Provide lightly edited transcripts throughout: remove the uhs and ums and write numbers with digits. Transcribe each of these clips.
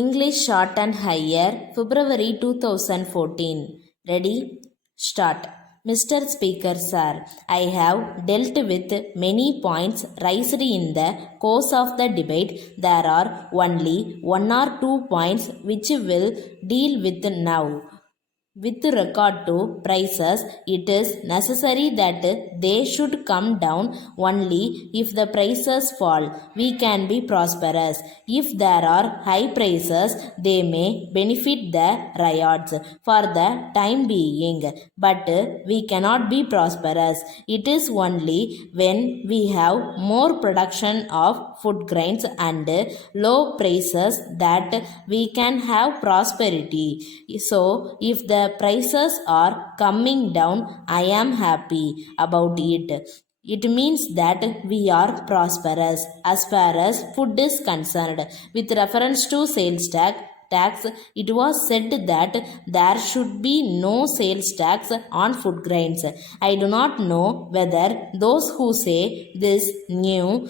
English Short and Higher, February 2014. Ready? Start. Mr. Speaker, sir, I have dealt with many points raised in the course of the debate. There are only one or two points which will deal with now. With regard to prices, it is necessary that they should come down. Only if the prices fall, we can be prosperous. If there are high prices, they may benefit the riots for the time being, but we cannot be prosperous. It is only when we have more production of food grains and low prices that we can have prosperity. So, if the prices are coming down, I am happy about it. It means that we are prosperous as far as food is concerned. With reference to sales tax, it was said that there should be no sales tax on food grains. I do not know whether those who say this knew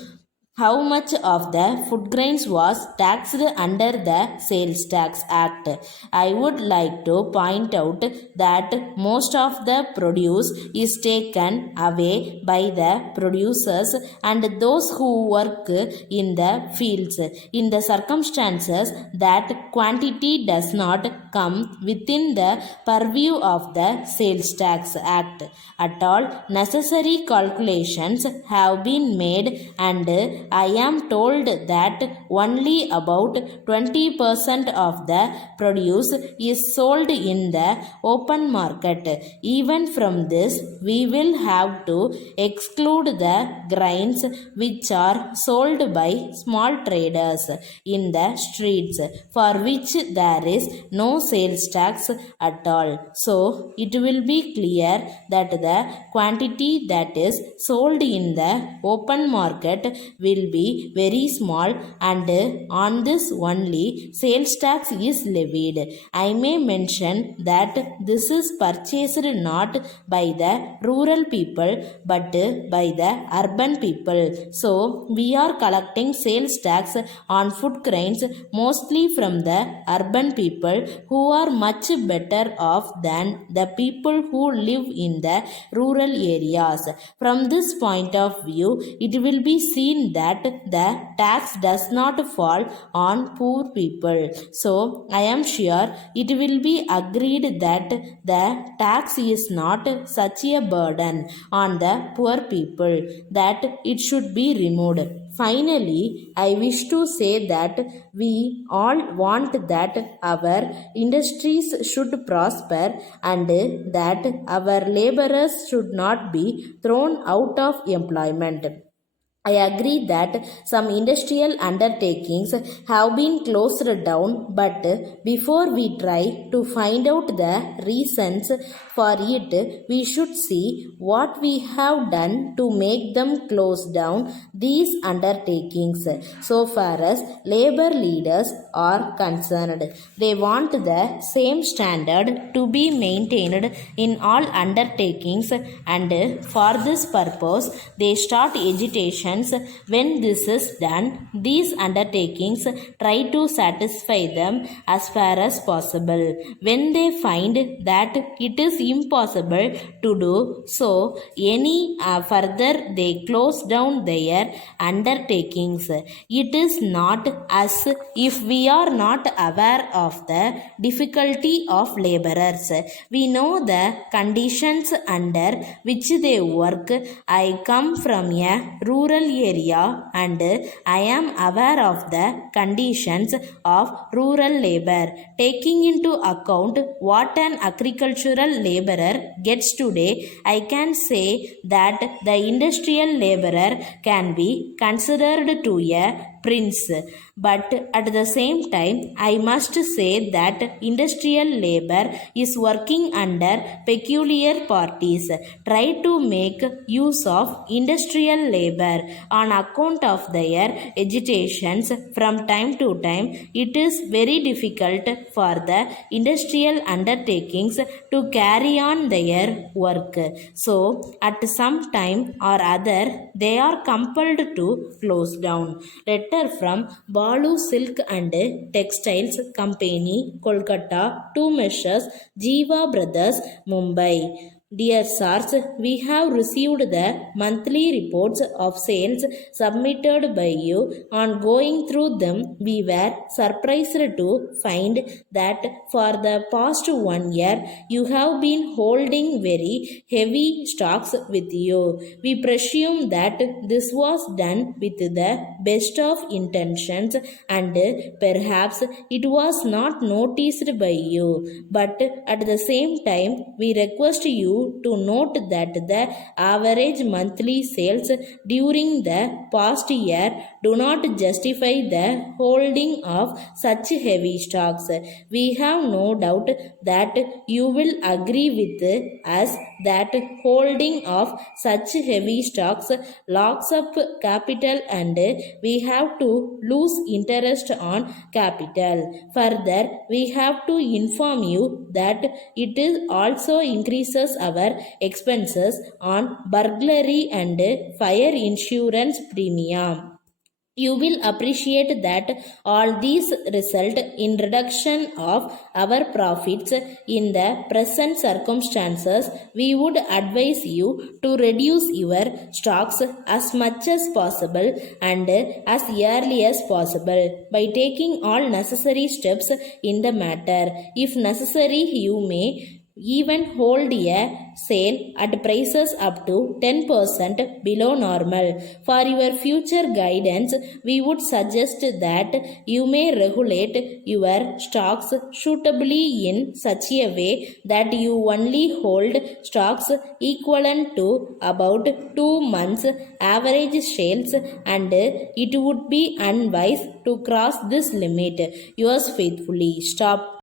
how much of the food grains was taxed under the Sales Tax Act. I would like to point out that most of the produce is taken away by the producers and those who work in the fields. In the circumstances that quantity does not come within the purview of the Sales Tax Act at all, necessary calculations have been made and I am told that only about 20% of the produce is sold in the open market. Even from this, we will have to exclude the grains which are sold by small traders in the streets, for which there is no sales tax at all. So, it will be clear that the quantity that is sold in the open market will be very small, and on this only sales tax is levied. I may mention that this is purchased not by the rural people but by the urban people. So we are collecting sales tax on food grains mostly from the urban people who are much better off than the people who live in the rural areas. From this point of view, it will be seen that the tax does not fall on poor people. So, I am sure it will be agreed that the tax is not such a burden on the poor people that it should be removed. Finally, I wish to say that we all want that our industries should prosper and that our laborers should not be thrown out of employment. I agree that some industrial undertakings have been closed down, but before we try to find out the reasons for it, we should see what we have done to make them close down these undertakings. So far as labor leaders are concerned, they want the same standard to be maintained in all undertakings, and for this purpose, they start agitation. When this is done, these undertakings try to satisfy them as far as possible. When they find that it is impossible to do so any further, they close down their undertakings. It is not as if we are not aware of the difficulty of laborers. We know the conditions under which they work. I come from a rural area and I am aware of the conditions of rural labor. Taking into account what an agricultural laborer gets today, I can say that the industrial laborer can be considered to a prince. But at the same time, I must say that industrial labor is working under peculiar parties. Try to make use of industrial labor on account of their agitations from time to time. It is very difficult for the industrial undertakings to carry on their work. So, at some time or other, they are compelled to close down. Let letter from Balu Silk and Textiles Company, Kolkata to Messrs. Jiva Brothers, Mumbai. Dear sirs, we have received the monthly reports of sales submitted by you. On going through them, we were surprised to find that for the past 1 year you have been holding very heavy stocks with you. We presume that this was done with the best of intentions and perhaps it was not noticed by you. But at the same time, we request you to note that the average monthly sales during the past year do not justify the holding of such heavy stocks. We have no doubt that you will agree with us that holding of such heavy stocks locks up capital and we have to lose interest on capital. Further, we have to inform you that it is also increases our expenses on burglary and fire insurance premium. You will appreciate that all these result in reduction of our profits. In the present circumstances, we would advise you to reduce your stocks as much as possible and as early as possible by taking all necessary steps in the matter. If necessary, you may even hold a sale at prices up to 10% below normal. For your future guidance, we would suggest that you may regulate your stocks suitably in such a way that you only hold stocks equivalent to about 2 months average sales, and it would be unwise to cross this limit. Yours faithfully, Stop.